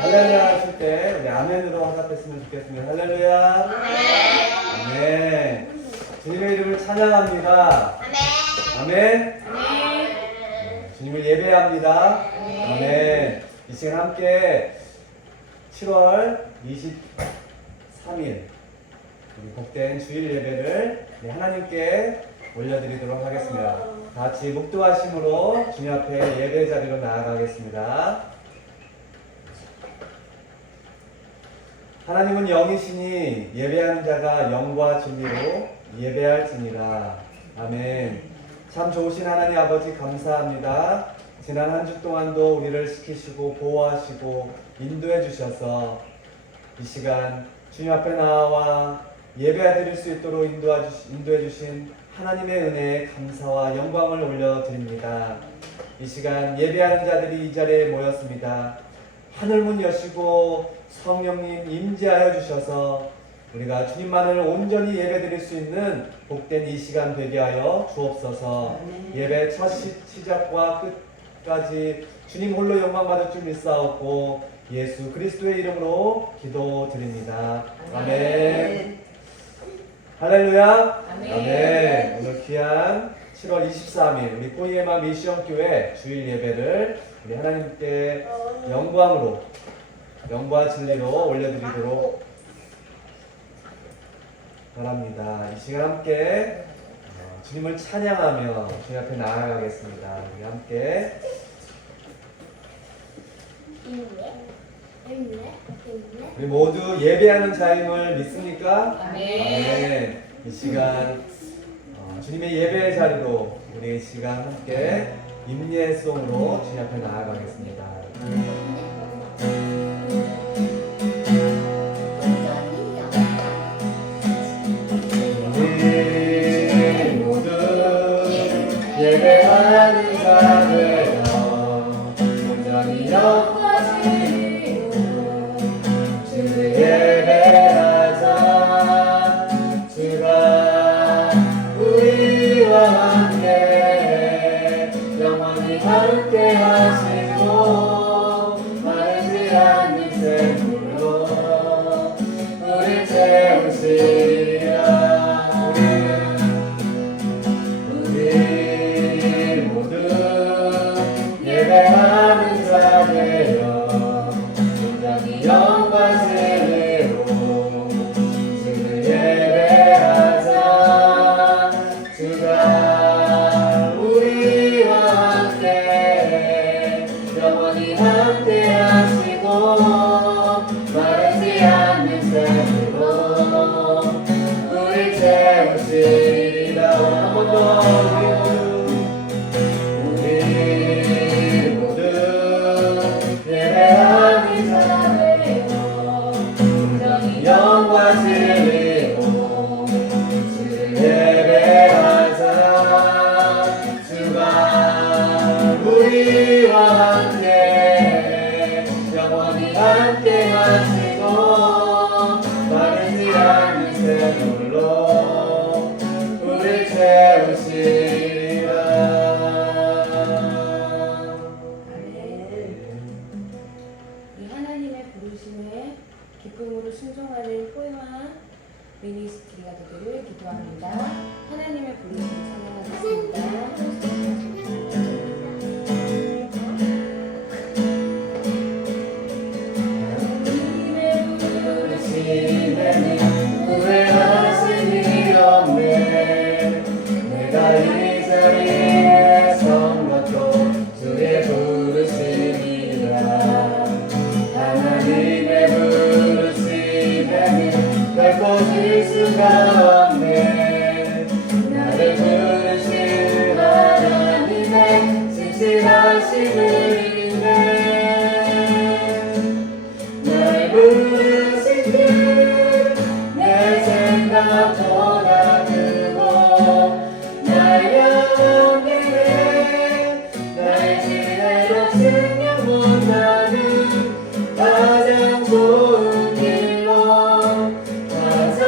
할렐루야 하실 때 우리 아멘으로 화답했으면 좋겠습니다. 할렐루야. 아멘. 주님의 이름을 찬양합니다. 아멘. 주님을 예배합니다. 아멘. 이 시간 함께 7월 23일 우리 복된 주일 예배를 하나님께 올려드리도록 하겠습니다. 다 같이 묵도하심으로 주님 앞에 예배 자리로 나아가겠습니다. 하나님은 영이시니 예배하는 자가 영과 진리로 예배할지니라. 아멘. 참 좋으신 하나님 아버지 감사합니다. 지난 한 주 동안도 우리를 지키시고 보호하시고 인도해 주셔서 이 시간 주님 앞에 나와 예배드릴 수 있도록 인도해 주신 하나님의 은혜에 감사와 영광을 올려드립니다. 이 시간 예배하는 자들이 이 자리에 모였습니다. 하늘문 여시고 성령님 임재하여 주셔서 우리가 주님만을 온전히 예배드릴 수 있는 복된 이 시간 되게 하여 주옵소서. 예배 첫 시작과 끝까지 주님 홀로 영광 받을 줄 믿사옵고 예수 그리스도의 이름으로 기도드립니다. 아멘. 할렐루야. 아멘. 오늘 귀한 7월 23일 우리 코이에마 미션교회 주일 예배를 우리 하나님께 영과 진리로 올려드리도록 바랍니다. 이 시간 함께 주님을 찬양하며 주님 앞에 나아가겠습니다. 우리 함께 우리 모두 예배하는 자임을 믿습니까? 아멘. 이 시간 주님의 예배의 자리로 우리 이 시간 함께 임예송으로 주님 앞에 나아가겠습니다. 우리 모두 예배하는 자들여 온전히 영과 진리로 주를 예배하자. 주가 우리와 함께 영원히 함께 하시고 마르지 않는 샘물로 우리 채우시리라. 우리 모두 예배하는 자들여 온전히 영과 진리로 주를 예배하자. 주가 우리와 함께 영원히 함께 하시고 마르지 않는 샘으로 우리 채우시리라. 한 번 더 우리 모두 예배하는 자들여 온전히 영과 진리로 주를 예배하자. 주가 우리와 함께 영원히 함께 하시고 마르지 않는 샘물로 우리 채우시리라. 이 하나님의 부르심에 기쁨으로 순종하는 포에마 미니스트리가 되기를 기도합니다. 하나님의 부르심 찬양하겠습니다. 후회하심이 없네. 내가 이 자리에 선 것도 주의 부르심이라. 하나님의 부르심에는 결코 질 수가 없네. 나를 부르신 하나님의 진실하심을 인해 날 부르신 내 생각보다 크고 날 향해 날 지혜로 증명 못하는 가장 좋은 길로 가장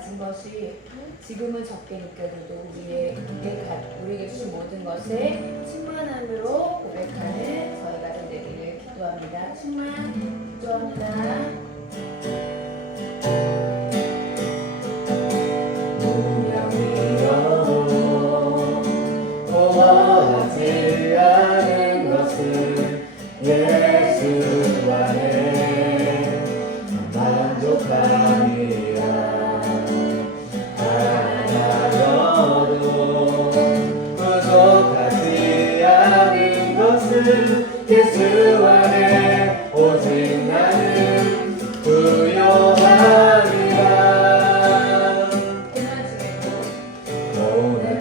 가진 것이 지금은 적게 느껴져도 우리에게 주신 모든 것에 충만함으로 고백하는 저희가 되기를 기도합니다. 기도합니다. 원하지 않은 것은 예수 안에 만족함이라. 하나여도 부족하지 않은 것은 예수 안에 오직 나는 부요함이라. 오늘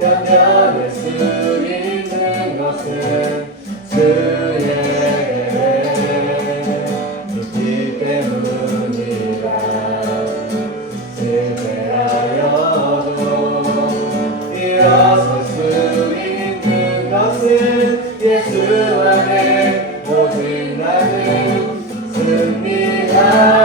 견뎌낼 수 있는 것은 주의 믿기 때문이라. 실패하여도 일어설 수 있는 것은 예수 안에 오직 나는 승리함이라.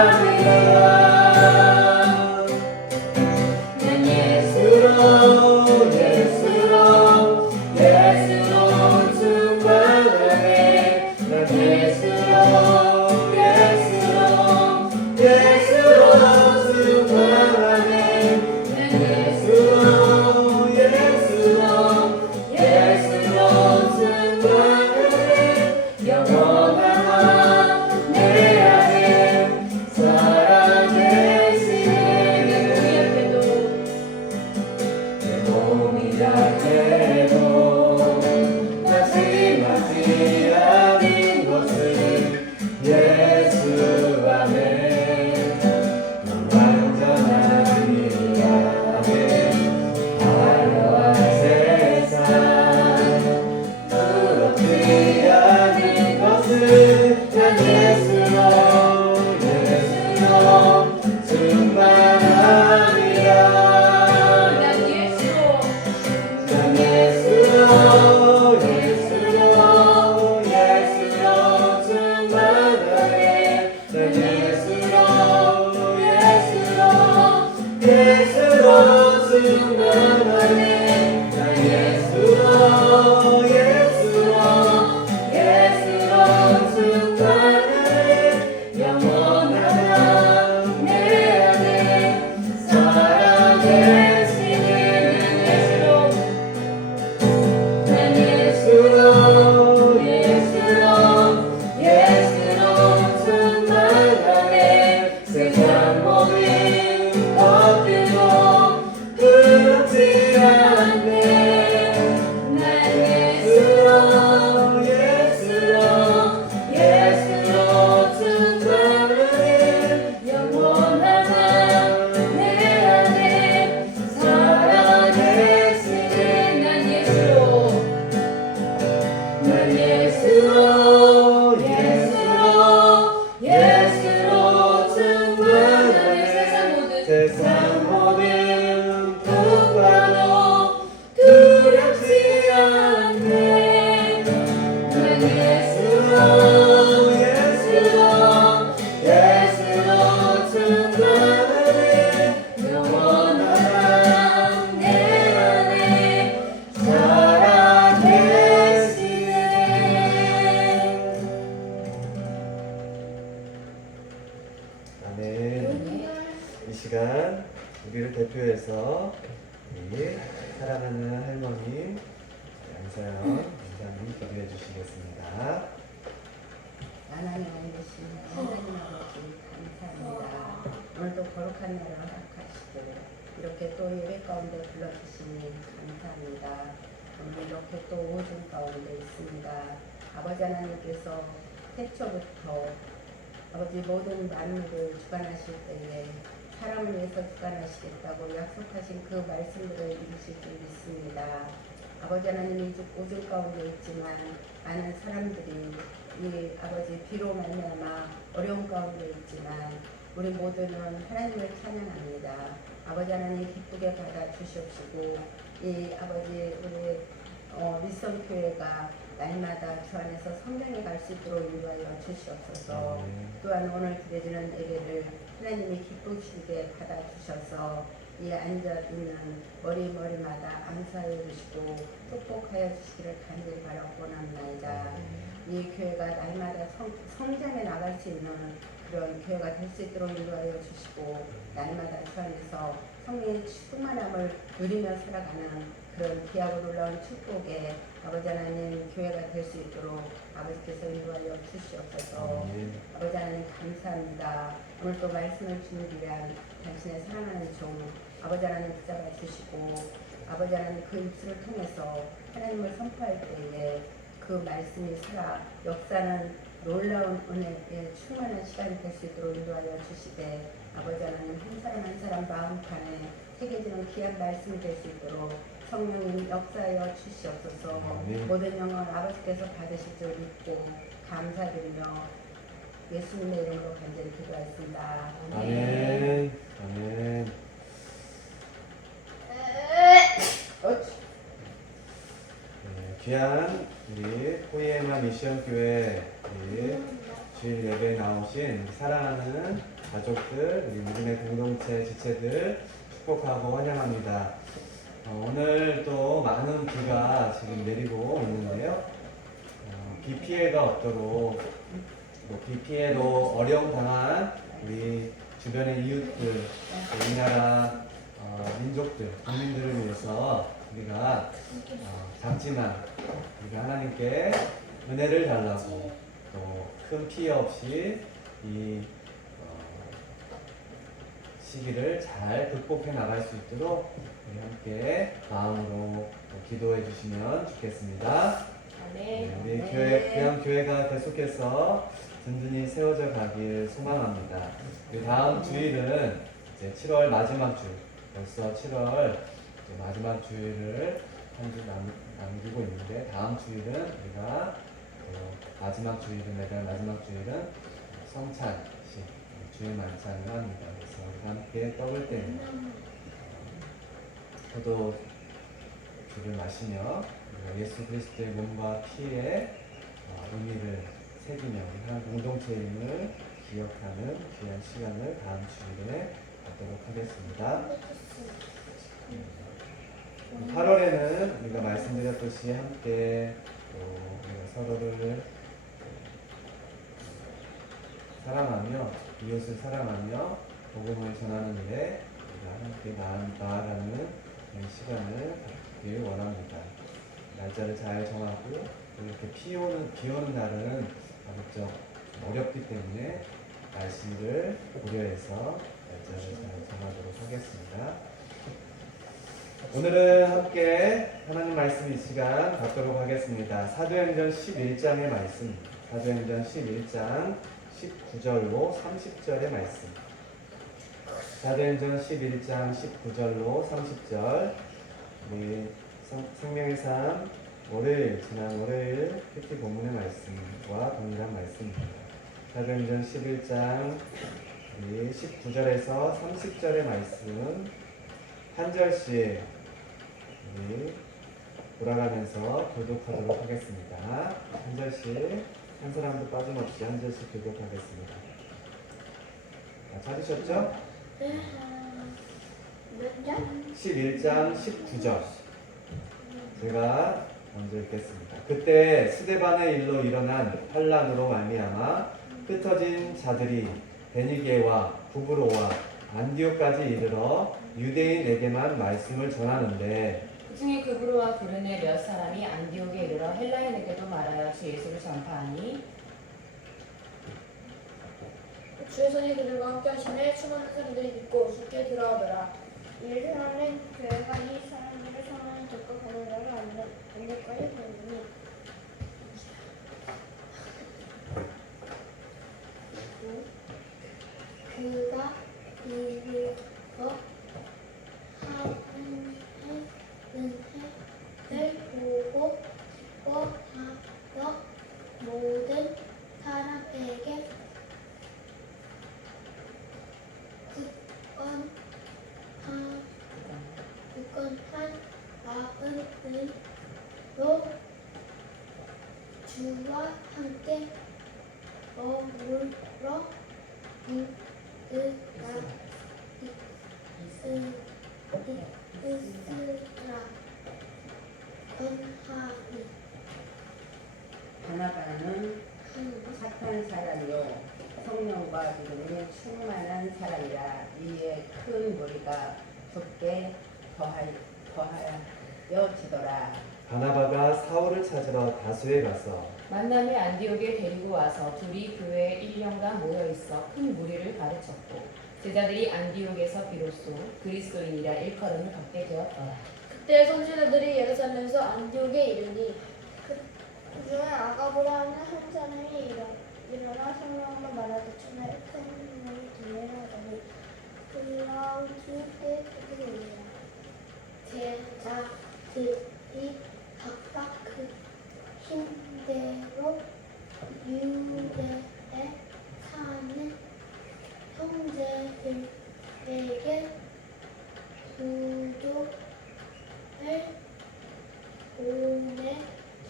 우리를 대표해서 우리 사랑하는 할머니 양서영 원장님 기도해 주시겠습니다. 하나님 되신 하나님 아버지 감사합니다. 오늘도 거룩한 날을 허락하시고 이렇게 또 예배 가운데 불러주시니 감사합니다. 오늘 이렇게 또 오줌 가운데 있습니다. 아버지 하나님께서 태초부터 아버지 모든 만물을 주관하실 때에 사람을 위해서 주관하시겠다고 약속하신 그 말씀들을 이루실 줄 믿습니다. 아버지 하나님이 오줌 가운데 있지만 많은 사람들이 이 아버지 비로 말미암아 어려운 가운데 있지만 우리 모두는 하나님을 찬양합니다. 아버지 하나님 기쁘게 받아 주시옵시고 이 아버지 우리 미션교회가 날마다 주 안에서 성장해 갈 수 있도록 인도하여 주시옵소서. 또한 오늘 드려지는 예배를 하나님이 기쁘시게 받아주셔서 이 앉아있는 머리마다 암사해 주시고 축복하여 주시기를 간절히 바라고 원합니다. 이 교회가 날마다 성장해 나갈 수 있는 그런 교회가 될 수 있도록 인도하여 주시고 날마다 주 안에서 성령의 충만함을 누리며 살아가는 그런 귀하고 놀라운 축복에 아버지 하나님 교회가 될 수 있도록 아버지께서 인도하여 주시옵소서. 아버지 하나님 감사합니다. 오늘 또 말씀을 주기 위한 당신의 사랑하는 종 아버지 하나님 붙잡아 주시고 아버지 하나님 그 입술을 통해서 하나님을 선포할 때에 그 말씀이 살아 역사는 놀라운 은혜에 충만한 시간이 될 수 있도록 인도하여 주시되 아버지 하나님 한 사람 한 사람 마음판에 새겨지는 귀한 말씀이 될 수 있도록 성령님 역사하여 주시옵소서. 모든 영광을 아버지께서 받으실 줄 믿고 감사드리며 예수님의 이름으로 간절히 기도하였습니다. 아멘. 아멘. 귀한 우리 포이에마 미션 교회 우리 주일 예배에 나오신 사랑하는 가족들, 우리 믿음의 공동체 지체들 축복하고 환영합니다. 오늘 또 많은 비가 지금 내리고 있는데요. 비 피해가 없도록 비 피해로 어려움 당한 우리 주변의 이웃들, 우리나라 민족들, 국민들을 위해서 우리가 작지만 우리가 하나님께 은혜를 달라고 또 큰 피해 없이 이 시기를 잘 극복해 나갈 수 있도록 우리 함께 마음으로 기도해 주시면 좋겠습니다. 아멘. 우리 교회, 귀한 교회가 계속해서 든든히 세워져 가길 소망합니다. 우리 다음 주일은 이제 7월 마지막 주, 벌써 7월 마지막 주일을 한 주 남기고 있는데 다음 주일은 우리가 마지막 주일은 매달 마지막 주일은 성찬식 주일 만찬을 합니다. 그래서 우리가 함께 떡을 떼며 저도 주를 마시며 예수 그리스도의 몸과 피의 의미를 새기며 우리 한 공동체임을 기억하는 귀한 시간을 다음 주일에 갖도록 하겠습니다. 8월에는 우리가 말씀드렸듯이 함께 우리가 서로를 사랑하며 이웃을 사랑하며 복음을 전하는 일에 우리가 함께 나아가는 시간을 갖길 원합니다. 날짜를 잘 정하고 이렇게 비 오는 날은 가급적 어렵기 때문에 날씨를 고려해서 날짜를 잘 정하도록 하겠습니다. 오늘은 함께 하나님 말씀 이 시간 갖도록 하겠습니다. 사도행전 11장의 말씀, 사도행전 11장 19절로 30절의 말씀. 사도행전 11장 19절로 30절. 우리 생명의 삶 지난 월요일 PT 본문의 말씀과 동일한 말씀입니다. 사도행전 11장 19절에서 30절의 말씀 한 절씩 우리 돌아가면서 교독하도록 하겠습니다. 한 절씩 한 사람도 빠짐없이 한 절씩 교독하겠습니다. 찾으셨죠? 네. 몇 장? 11장 19절 제가 먼저 읽겠습니다. 그때 스데반의 일로 일어난 환란으로 말미암아 흩어진 자들이 베니게와 부브로와 안디옥까지 이르러 유대인에게만 말씀을 전하는데 그 중에 그브로와 부르네 몇 사람이 안디옥에 이르러 헬라인에게도 말하여 주 예수를 전파하니 주의 손이 그들과 함께 하시네 수많은 사람들이 믿고 쉽게 들어오더라. 예루살렘 교회가 이 사람들을 성령을 듣고 가는자를 안데까지 보내니 그가 이르고 하나님의 은혜를 보고 싶어하여 모든 사람에게 굳건한 마음으로 주와 함께 어물러 있으라 권하니. 바나바는 착한 사람이요 성령과 기름이 충만한 사람이라. 이에 큰 무리가 좁게 더하여지더라. 바나바가 사울을 찾으러 다수에 가서 만남이 안디옥에 데리고 와서 둘이 교회에 1년간 모여 있어 큰 무리를 가르쳤고 제자들이 안디옥에서 비로소 그리스도인이라 일컬음을 받게 되었더라. 그때 선지자들이 예루살렘에서 안디옥에 이르니 그 중에 아가보라 하는 한 사람이 일어나 성령과 말하되 주말에 큰 힘을 들려하더니 클라우디오 때 그들이 오니라. 제자들이 각각 그 힘대로 유대에 사는 형제들에게 구독을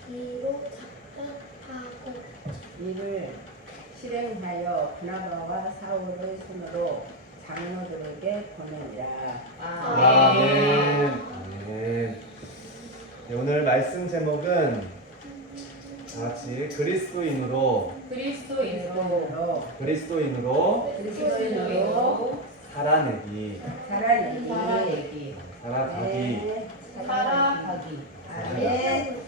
보내기로 작정하고. 이를 실행하여 바나바와 사울의 손으로 장로들에게 보내니라. 아멘. 아멘. 네, 오늘 말씀 제목은 다 같이 그리스도인으로 그리스도인으로 그리스도인으로 살아내기. 살아내기. 살아가기. 아멘.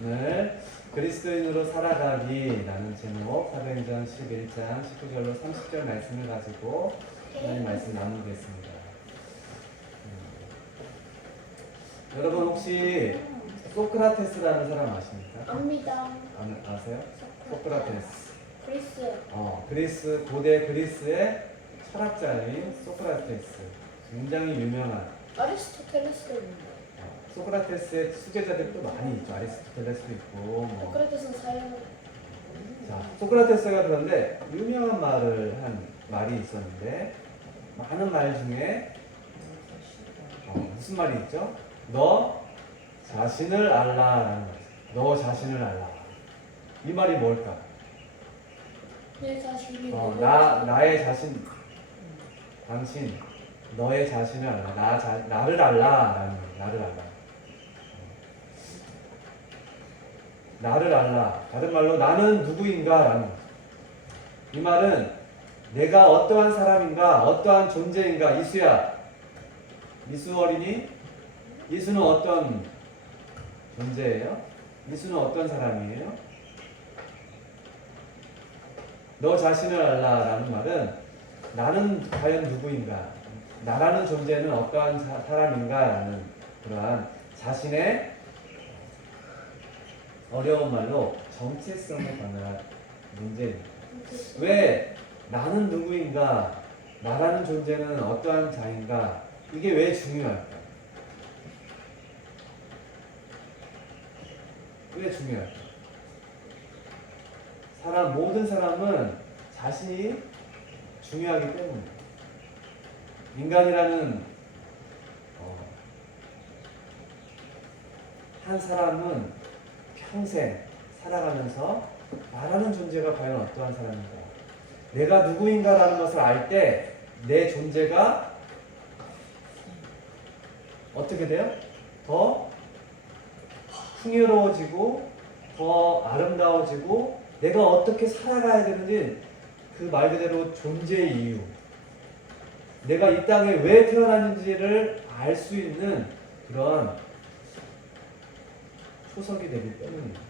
오늘 그리스도인으로 살아가기라는 제목 사도행전 11장 19절로 30절 말씀을 가지고 하나님 말씀 나누겠습니다. 여러분 혹시 소크라테스라는 사람 아십니까? 압니다. 아세요? 소크라테스. 그리스. 고대 그리스의 철학자인 소크라테스. 굉장히 유명한 아리스토텔레스도 있는데. 소크라테스의 수제자들이 또 많이 있죠. 아리스토텔레스도 있고. 뭐. 소크라테스는 사형. 자, 소크라테스가 그런데 유명한 말을 한 말이 있었는데 많은 말 중에 무슨 말이 있죠? 너 자신을 알라라는 말. 너 자신을 알라. 이 말이 뭘까? 내 자신이 나의 자신, 당신, 너의 자신을 알라. 나를 알라라는 말. 나를 알라. 나를 알라. 다른 말로 나는 누구인가라는 거죠. 이 말은 내가 어떠한 사람인가, 어떠한 존재인가. 이수야, 이수 어린이, 이수는 어떤 존재예요? 이수는 어떤 사람이에요? 너 자신을 알라라는 말은 나는 과연 누구인가, 나라는 존재는 어떠한 사람인가라는 그러한 자신의 어려운 말로 정체성을 관한 문제입니다. 왜 나는 누구인가, 나라는 존재는 어떠한 자인가, 이게 왜 중요할까? 왜 중요할까? 모든 사람은 자신이 중요하기 때문에. 인간이라는 한 사람은 평생 살아가면서 나라는 존재가 과연 어떠한 사람인가, 내가 누구인가라는 것을 알 때 내 존재가 어떻게 돼요? 더 풍요로워지고 더 아름다워지고 내가 어떻게 살아가야 되는지 그 말 그대로 존재의 이유, 내가 이 땅에 왜 태어났는지를 알 수 있는 그런 초석이 되기 때문입니다.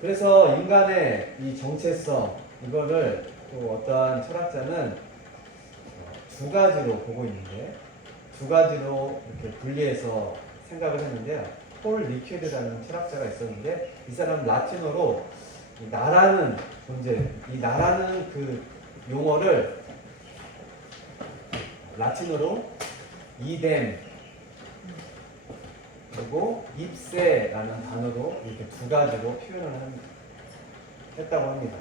그래서 인간의 이 정체성, 이거를 또 어떠한 철학자는 두 가지로 보고 있는데, 두 가지로 이렇게 분리해서 생각을 했는데요. 폴 리퀴드라는 철학자가 있었는데, 이 사람 라틴어로 이 나라는 존재, 이 나라는 그 용어를 라틴어로 이뎀 그리고 입세라는 단어로 이렇게 두 가지로 표현을 했다고 합니다.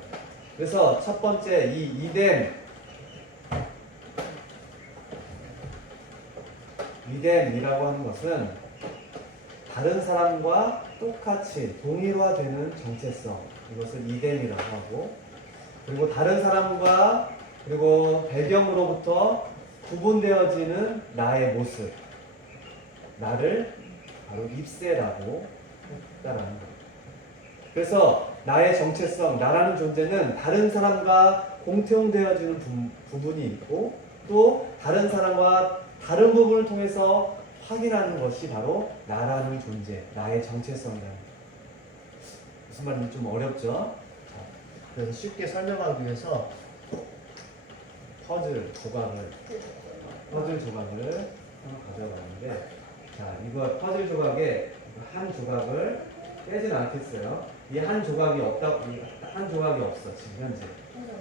그래서 첫 번째 이 이뎀이라고 하는 것은 다른 사람과 똑같이 동일화되는 정체성, 이것을 이덴이라고 하고, 그리고 다른 사람과 그리고 배경으로부터 구분되어지는 나의 모습, 나를 바로 입세라고 했다라는 거예요. 그래서 나의 정체성, 나라는 존재는 다른 사람과 공통되어지는 부분이 있고, 또 다른 사람과 다른 부분을 통해서 확인하는 것이 바로 나라는 존재, 나의 정체성이라는 거예요. 무슨 말인지 좀 어렵죠? 자, 그래서 쉽게 설명하기 위해서 퍼즐 조각을 한번 가져봤는데, 자, 이거 퍼즐 조각에 한 조각을 빼진 않겠어요. 이 한 조각이 없다, 한 조각이 없어 지금 현재.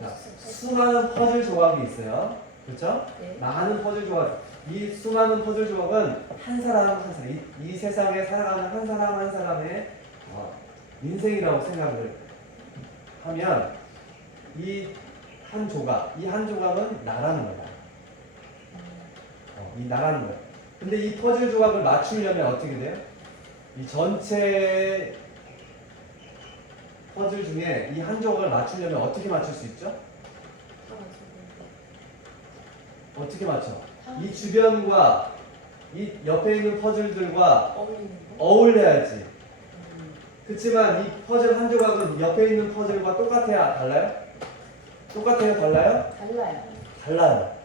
자, 수많은 퍼즐 조각이 있어요. 그렇죠? 네. 많은 퍼즐 조각. 이 수많은 퍼즐 조각은 한 사람 한 사람, 이 세상에 살아가는 한 사람 한 사람의 인생이라고 생각을 하면 이 한 조각은 나라는 거야. 이 나라는 거야. 근데 이 퍼즐 조각을 맞추려면 어떻게 돼요? 이 전체 퍼즐 중에 이 한 조각을 맞추려면 어떻게 맞출 수 있죠? 어떻게 맞춰? 이 주변과 이 옆에 있는 퍼즐들과 어울려야지. 그렇지만 이 퍼즐 한 조각은 옆에 있는 퍼즐과 똑같아야 달라요? 똑같아요? 달라요? 달라요. 달라요.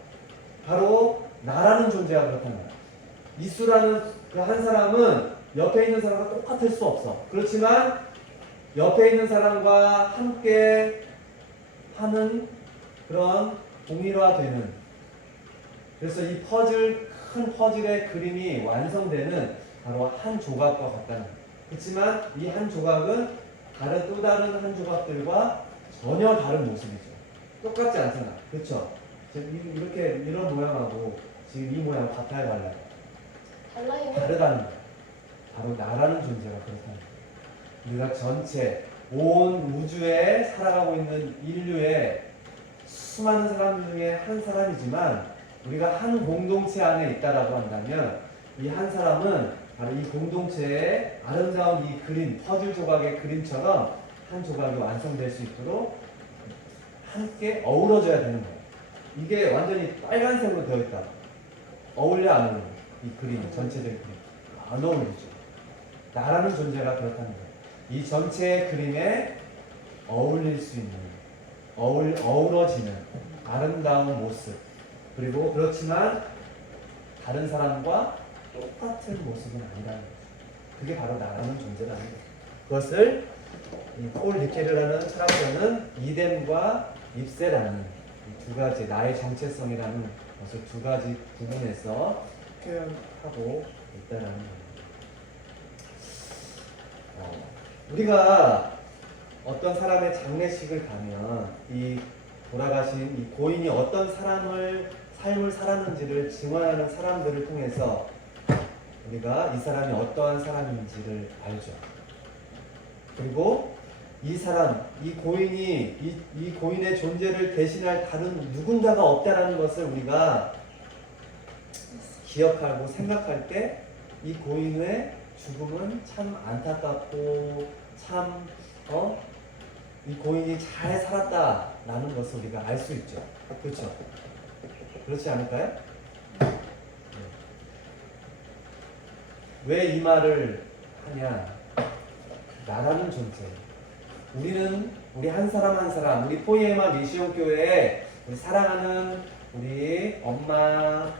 바로 나라는 존재가 그렇다는 거예요. 이수라는 그 한 사람은 옆에 있는 사람과 똑같을 수 없어. 그렇지만 옆에 있는 사람과 함께 하는 그런 동일화되는, 그래서 이 큰 퍼즐의 그림이 완성되는 바로 한 조각과 같다는 거예요. 그렇지만 이 한 조각은 또 다른 한 조각들과 전혀 다른 모습이죠. 똑같지 않잖아. 그렇죠? 지금 이렇게 이런 모양하고 지금 이 모양 같아요, 달라요? 달라요. 다르다는 거예요. 바로 나라는 존재가 그렇다는 거예요. 우리가 전체 온 우주에 살아가고 있는 인류의 수많은 사람 중에 한 사람이지만 우리가 한 공동체 안에 있다라고 한다면 이 한 사람은 바로 이 공동체의 아름다운 이 그림, 퍼즐 조각의 그림처럼 한 조각이 완성될 수 있도록 함께 어우러져야 되는 거예요. 이게 완전히 빨간색으로 되어 있다. 어울려 안 어울려? 이 그림, 전체적인 그림. 안 어울리죠. 나라는 존재가 그렇다는 거예요. 이 전체의 그림에 어울릴 수 있는, 어우러지는 아름다운 모습. 그리고 그렇지만 다른 사람과 똑같은 모습은 아니라는 거죠. 그게 바로 나라는 존재라는 거죠. 그것을 폴 리케르라는 철학자는 이덴과 입세라는 이 두 가지 나의 정체성이라는 것을 두 가지 부분에서 표현하고 있다는 거예요. 우리가 어떤 사람의 장례식을 가면 이 돌아가신 이 고인이 어떤 삶을 살았는지를 증언하는 사람들을 통해서 우리가 이 사람이 어떠한 사람인지를 알죠. 그리고 이 사람, 이 고인이 이 고인의 존재를 대신할 다른 누군가가 없다라는 것을 우리가 기억하고 생각할 때 이 고인의 죽음은 참 안타깝고 참 이 고인이 잘 살았다라는 것을 우리가 알 수 있죠. 그렇죠? 그렇지 않을까요? 왜 이 말을 하냐? 나라는 존재. 우리 한 사람 한 사람, 우리 포이에마 미시온 교회에 우리 사랑하는 우리 엄마,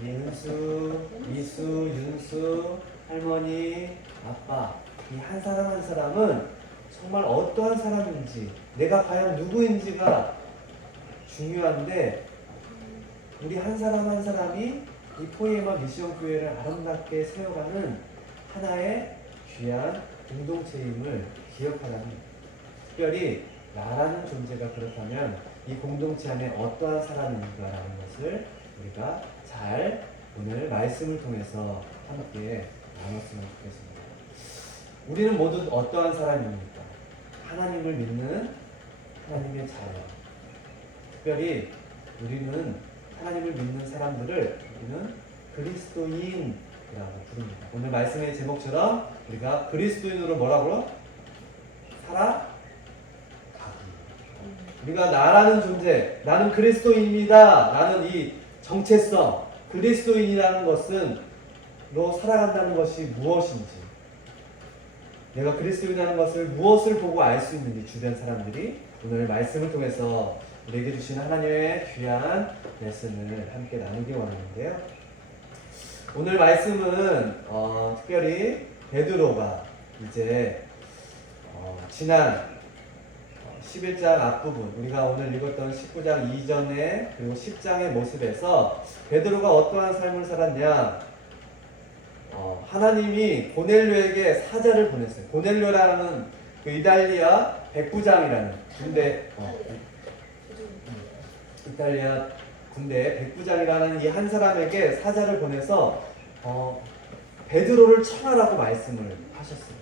우리 은수, 미수, 윤수, 할머니, 아빠, 이 한 사람 한 사람은 정말 어떠한 사람인지, 내가 과연 누구인지가 중요한데, 우리 한 사람 한 사람이 이 포이에마 미시온 교회를 아름답게 세워가는 하나의 귀한 공동체임을 기억하라는 거예요. 특별히 나라는 존재가 그렇다면 이 공동체 안에 어떠한 사람인가라는 것을 우리가 잘 오늘 말씀을 통해서 함께 나눴으면 좋겠습니다. 우리는 모두 어떠한 사람입니까? 하나님을 믿는 하나님의 자녀. 특별히 우리는 하나님을 믿는 사람들을 우리는 그리스도인 이라고 부릅니다. 오늘 말씀의 제목처럼 우리가 그리스도인으로 뭐라고요? 살아가기. 우리가 나라는 존재, 나는 그리스도인입니다. 라는 이 정체성, 그리스도인이라는 것은 로 살아간다는 것이 무엇인지, 내가 그리스도인이라는 것을 무엇을 보고 알 수 있는지 주변 사람들이 오늘 말씀을 통해서 우리에게 주신 하나님의 귀한 레슨을 함께 나누기 원하는데요. 오늘 말씀은 특별히 베드로가 이제 지난 11장 앞부분, 우리가 오늘 읽었던 19장 이전에 그리고 10장의 모습에서 베드로가 어떠한 삶을 살았냐, 하나님이 고넬료에게 사자를 보냈어요. 고넬료라는 그 이탈리아 백부장이라는 군대, 이탈리아 군대 백부장이라는 이 한 사람에게 사자를 보내서 베드로를 청하라고 말씀을 하셨어요.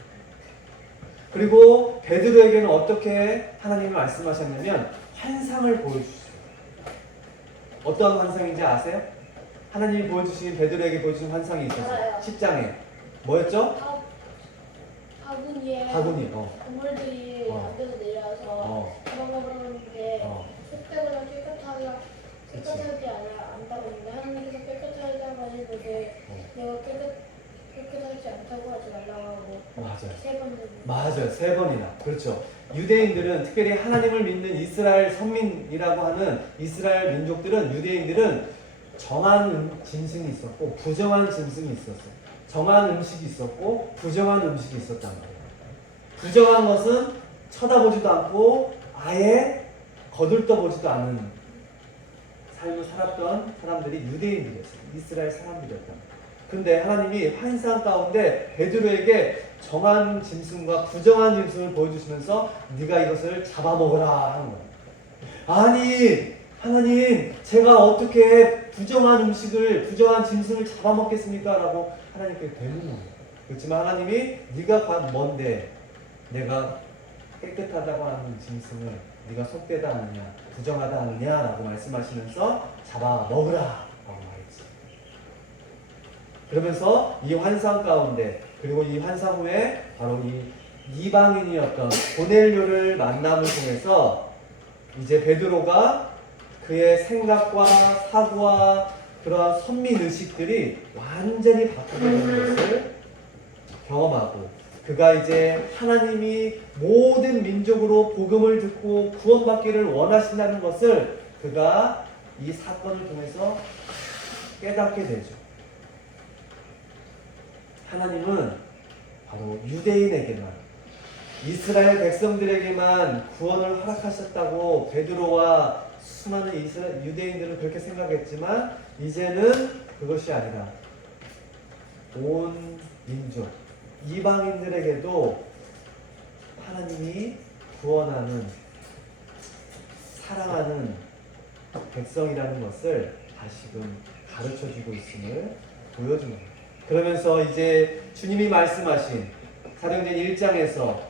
그리고 베드로에게는 어떻게 하나님이 말씀하셨냐면 환상을 보여주셨어요. 어떤 환상인지 아세요? 하나님이 보여주신, 베드로에게 보여주신 환상이 있었어요. 알아요. 10장에 뭐였죠? 바구니에 바구니. 동물들이 앉아서 내려와서 먹어보는데 속대보다 깨끗하지 않다고 했는데 하나님께서 깨끗하다고 하시는데 내가 깨끗하지 않다고 하지 말라고 하고 맞아요. 3번 맞아요. 3번이나. 그렇죠. 유대인들은, 특별히 하나님을 믿는 이스라엘 선민이라고 하는 이스라엘 민족들은, 유대인들은 정한 짐승이 있었고 부정한 짐승이 있었어요. 정한 음식이 있었고 부정한 음식이 있었단 말이에요. 부정한 것은 쳐다보지도 않고 아예 거들떠보지도 않은 삶을 살았던 사람들이 유대인들이었어요. 이스라엘 사람들이었단 말이에요. 근데 하나님이 환상 가운데 베드로에게 정한 짐승과 부정한 짐승을 보여주시면서 네가 이것을 잡아먹으라 하는 거예요. 아니 하나님, 제가 어떻게 부정한 음식을, 부정한 짐승을 잡아먹겠습니까? 라고 하나님께 되는 거예요. 그렇지만 하나님이 네가 뭔데 내가 깨끗하다고 하는 짐승을 네가 속되다 하느냐, 부정하다 하느냐 라고 말씀하시면서 잡아먹으라 라고 말했지. 그러면서 이 환상 가운데, 그리고 이 환상 후에 바로 이 이방인이었던 고넬료를 만남을 통해서 이제 베드로가 그의 생각과 사고와 그러한 선민의식들이 완전히 바뀌게 되는 것을 경험하고, 그가 이제 하나님이 모든 민족으로 복음을 듣고 구원받기를 원하신다는 것을 그가 이 사건을 통해서 깨닫게 되죠. 하나님은 바로 유대인에게만, 이스라엘 백성들에게만 구원을 허락하셨다고 베드로와 수많은 유대인들은 그렇게 생각했지만, 이제는 그것이 아니라 온 민족, 이방인들에게도 하나님이 구원하는, 사랑하는 백성이라는 것을 다시금 가르쳐주고 있음을 보여줍니다. 그러면서 이제 주님이 말씀하신 사도행전 1장에서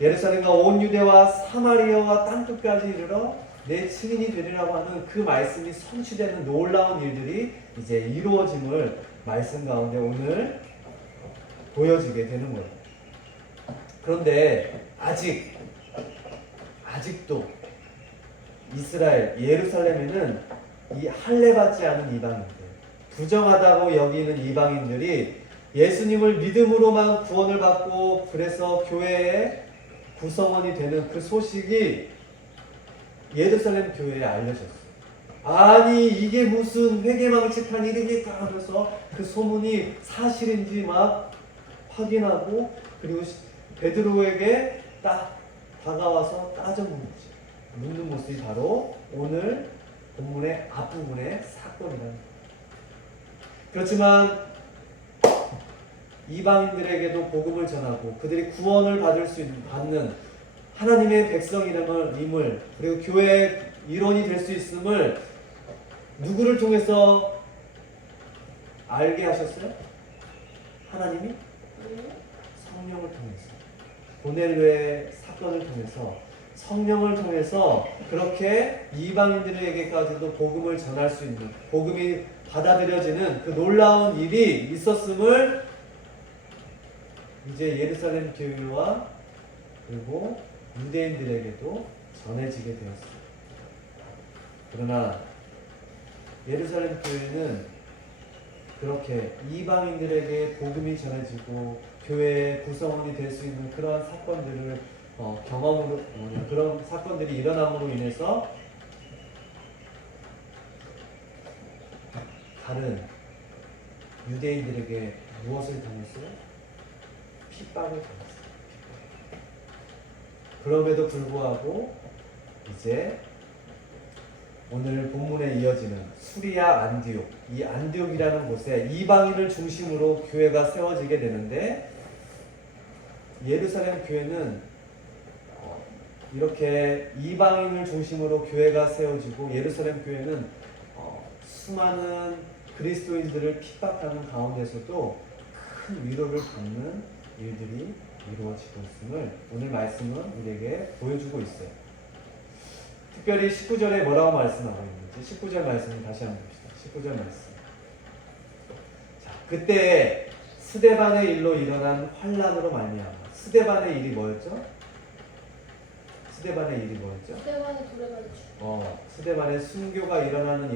예루살렘과 온 유대와 사마리아와 땅끝까지 이르러 내 증인이 되리라고 하는 그 말씀이 성취되는 놀라운 일들이 이제 이루어짐을 말씀 가운데 오늘 보여지게 되는 거예요. 그런데 아직도 이스라엘, 예루살렘에는 이 할례받지 않은 이방인들, 부정하다고 여기는 이방인들이 예수님을 믿음으로만 구원을 받고 그래서 교회의 구성원이 되는 그 소식이 예루살렘 교회에 알려졌어요. 아니 이게 무슨 회개망측한 일입니까? 그래서 그 소문이 사실인지 막 확인하고, 그리고 베드로에게 딱 다가와서 따져 묻는 모습이 바로 오늘 본문의 앞부분의 사건이라는 거예요. 그렇지만 이방인들에게도 복음을 전하고 그들이 구원을 받는 하나님의 백성임을, 그리고 교회의 일원이 될 수 있음을 누구를 통해서 알게 하셨어요? 하나님이 성령을 통해서, 고넬료의 사건을 통해서 성령을 통해서 그렇게 이방인들에게까지도 복음을 전할 수 있는, 복음이 받아들여지는 그 놀라운 일이 있었음을 이제 예루살렘 교회와 그리고 유대인들에게도 전해지게 되었습니다. 그러나 예루살렘 교회는 그렇게 이방인들에게 복음이 전해지고 교회의 구성원이 될 수 있는 그런 사건들을 경험으로 그런 사건들이 일어남으로 인해서 다른 유대인들에게 무엇을 당했어요? 핍박을 당했어요. 그럼에도 불구하고 이제 오늘 본문에 이어지는 수리아 안디옥, 이 안디옥이라는 곳에 이방인을 중심으로 교회가 세워지게 되는데 예루살렘 교회는 이렇게 이방인을 중심으로 교회가 세워지고 예루살렘 교회는 수많은 그리스도인들을 핍박하는 가운데서도 큰 위로를 받는 일들이 이루어지고 있음을 오늘 말씀은 우리에게 보여주고 있어요. 특별히 19절에 뭐라고 말씀하고 있는지 19절 말씀을 다시 한번 봅시다. 19절 말씀. 자, 그때 스데반의 일로 일어난 환란으로 말미암아. 스데반의 일이 뭐였죠? 스데반의 일이 뭐였죠? 스데반의 불에 가르쳐. 스데반의 순교가 일어난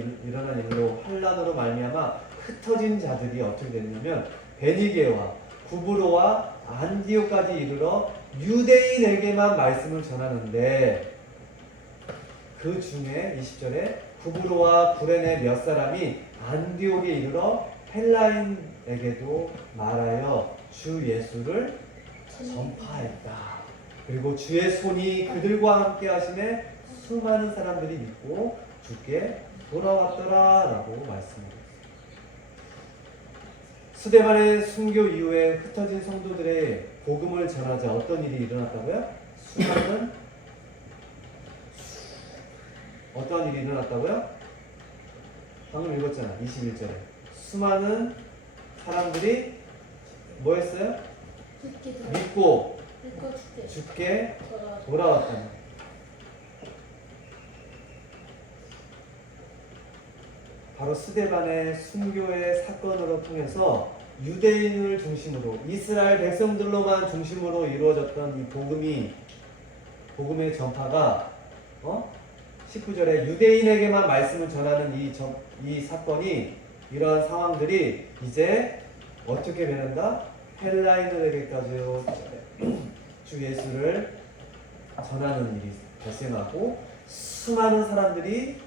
일로 환란으로 말미암아 흩어진 자들이 어떻게 됐냐면 베니게와 구브로와 안디옥까지 이르러 유대인에게만 말씀을 전하는데 그 중에 20절에 구브로와 구레네 몇 사람이 안디옥에 이르러 헬라인에게도 말하여 주 예수를 전파했다. 그리고 주의 손이 그들과 함께 하심에 수많은 사람들이 믿고 주께 돌아왔더라 라고 말씀합니다. 스데반의 순교 이후에 흩어진 성도들의 복음을 전하자 어떤 일이 일어났다고요? 수많은 어떤 일이 일어났다고요? 방금 읽었잖아. 21절에 수많은 사람들이 뭐 했어요? 믿고 주께 돌아왔다. 바로 스데반의 순교의 사건으로 통해서 유대인을 중심으로 이스라엘 백성들로만 중심으로 이루어졌던 이 복음의 전파가 19절에 유대인에게만 말씀을 전하는 이 사건이 이러한 상황들이 이제 어떻게 변한다? 헬라인들에게까지도 주 예수를 전하는 일이 발생하고 수많은 사람들이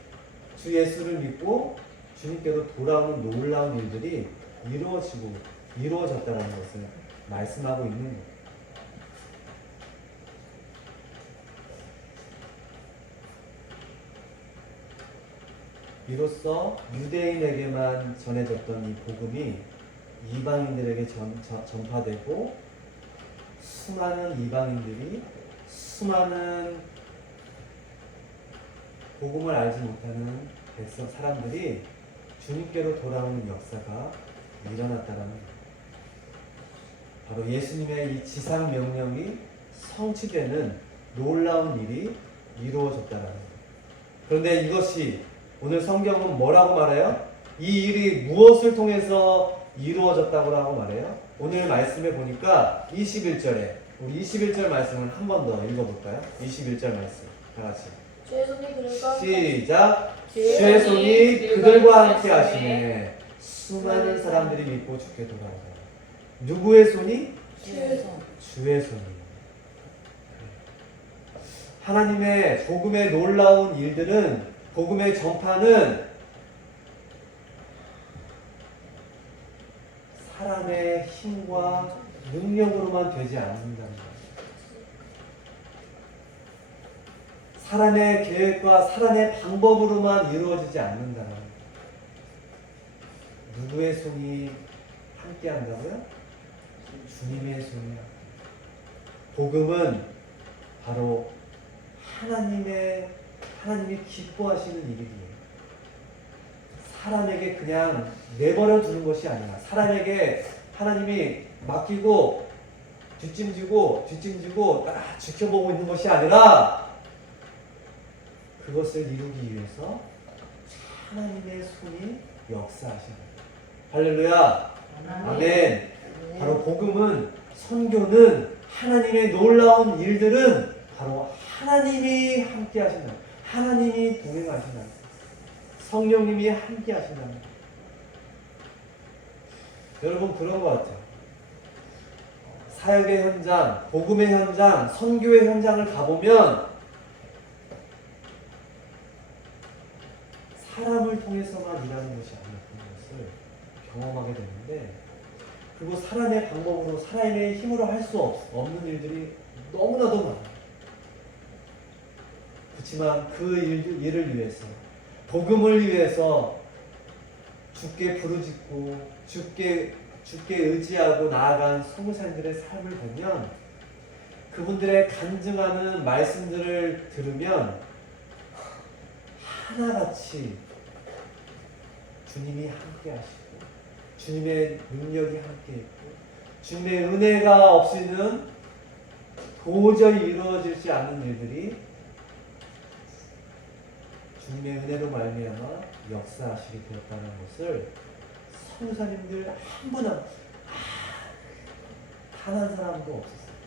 주 예수를 믿고 주님께로 돌아오는 놀라운 일들이 이루어졌다는 것을 말씀하고 있는 거예요. 이로써 유대인에게만 전해졌던 이 복음이 이방인들에게 전파되고 수많은 이방인들이 수많은 복음을 알지 못하는 사람들이 주님께로 돌아오는 역사가 일어났다는 거예요. 바로 예수님의 이 지상 명령이 성취되는 놀라운 일이 이루어졌다는 거예요. 그런데 이것이 오늘 성경은 뭐라고 말해요? 이 일이 무엇을 통해서 이루어졌다고 하고 말해요? 오늘 말씀에 보니까 21절에 우리 21절 말씀을 한 번 더 읽어볼까요? 21절 말씀 다 같이 주의 손이 그들과 시작. 주의 손이 그들과 함께 하시네 수많은 사람들이 믿고 주께 돌아오다. 누구의 손이? 주의 손이. 하나님의 복음의 놀라운 일들은 복음의 전파는 사람의 힘과 능력으로만 되지 않는다는 거예요. 사람의 계획과 사람의 방법으로만 이루어지지 않는다는 거예요. 누구의 손이 함께 한다고요? 주님의 손이요. 복음은 바로 하나님이 기뻐하시는 일이에요. 사람에게 그냥 내버려 두는 것이 아니라 사람에게 하나님이 맡기고 뒷짐지고 딱 지켜보고 있는 것이 아니라 그것을 이루기 위해서 하나님의 손이 역사하시는 거예요. 할렐루야. 아멘. 바로 복음은, 선교는, 하나님의 놀라운 일들은 바로 하나님이 함께 하신다. 하나님이 동행하신다. 성령님이 함께 하신다. 여러분 그런 것 같아요. 사역의 현장, 복음의 현장, 선교의 현장을 가보면 사람을 통해서만 일하는 것이 아니었던 것을 경험하게 되는데, 그리고 사람의 방법으로, 사람의 힘으로 할 수 없는 일들이 너무나도 많아요. 그렇지만 그 일을 위해서, 복음을 위해서 주께 부르짖고 주께 의지하고 나아간 선교사님들의 삶을 보면, 그분들의 간증하는 말씀들을 들으면 하나같이 주님이 함께 하시고 주님의 능력이 함께 있고 주님의 은혜가 없이는 도저히 이루어지지 않는 일들이 주님의 은혜로 말미암아 역사하시게 되었다는 것을 선교사님들 한 분 단 한 사람도 없었어요.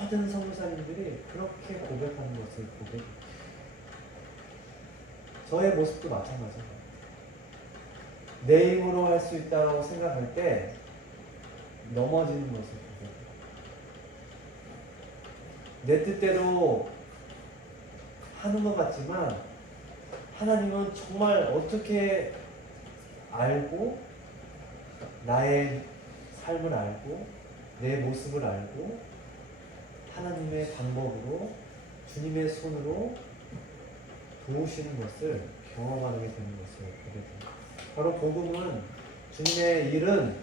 모든 선교사님들이 그렇게 고백하는 것을 보게 됩니다. 저의 모습도 마찬가지입니다. 내 힘으로 할 수 있다고 생각할 때 넘어지는 것을 보게 됩니다. 내 뜻대로 하는 것 같지만 하나님은 정말 어떻게 알고, 나의 삶을 알고, 내 모습을 알고, 하나님의 방법으로, 주님의 손으로 도우시는 것을 경험하게 되는 것을 보게 됩니다. 바로 복음은, 주님의 일은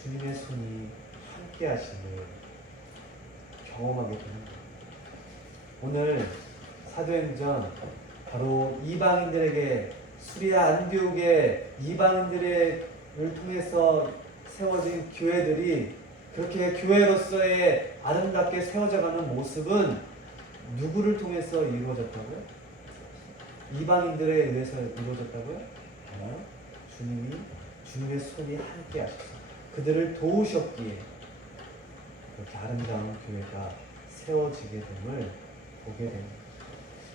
주님의 손이 함께 하심을 경험하게 되는 겁니다. 오늘 사도행전, 바로 이방인들에게, 수리아 안디옥의 이방인들을 통해서 세워진 교회들이 그렇게 교회로서의 아름답게 세워져가는 모습은 누구를 통해서 이루어졌다고요? 이방인들에 의해서 이루어졌다고요? 바로 주님의 손이 함께 하셔서 그들을 도우셨기에 그렇게 아름다운 교회가 세워지게 됨을 보게 됩니다.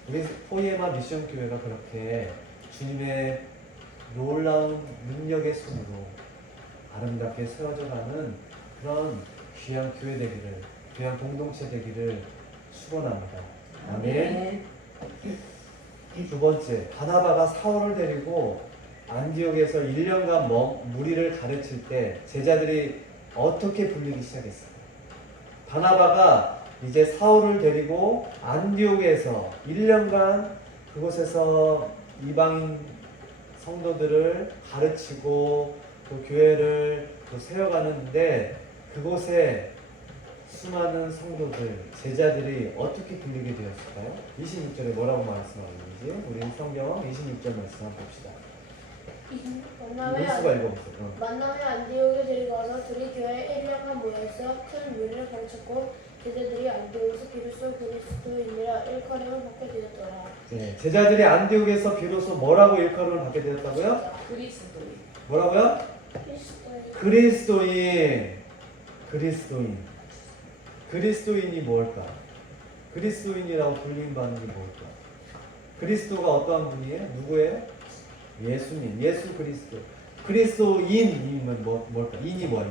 우리 포이에마 미션 교회가 그렇게 주님의 놀라운 능력의 손으로 아름답게 세워져가는 그런 귀한 교회 되기를, 귀한 공동체 되기를 축원합니다. 아멘. 두 번째, 바나바가 사울을 데리고 안디옥에서 1년간 무리를 가르칠 때 제자들이 어떻게 불리기 시작했어요? 바나바가 이제 사울을 데리고 안디옥에서 1년간 그곳에서 이방인 성도들을 가르치고 또 교회를 또 세워가는데, 그곳에 수많은 성도들, 제자들이 어떻게 불리게 되었을까요? 26절에 뭐라고 말씀하고 있는지 우리 성경 26절 말씀 한번 봅시다. 문수가 읽어보세요. 만남에 안디옥에 데리고 와서 둘이 교회에 1년간 모여있어 큰 무리를 가르쳤고, 제자들이 안디옥에서 비로소 그리스도인이라 일컬음을 받게 되었더라. 네, 제자들이 안디옥에서 비로소 뭐라고 일컬음을 받게 되었다고요? 그리스도인. 뭐라고요? 그리스도인. 그리스도인이 뭘까? 그리스도인이라고 불림받는 게 뭘까? 그리스도가 어떠한 분이에요? 누구예요? 예수님, 예수 그리스도. 그리스도인이면 뭘까? 인이 뭐야?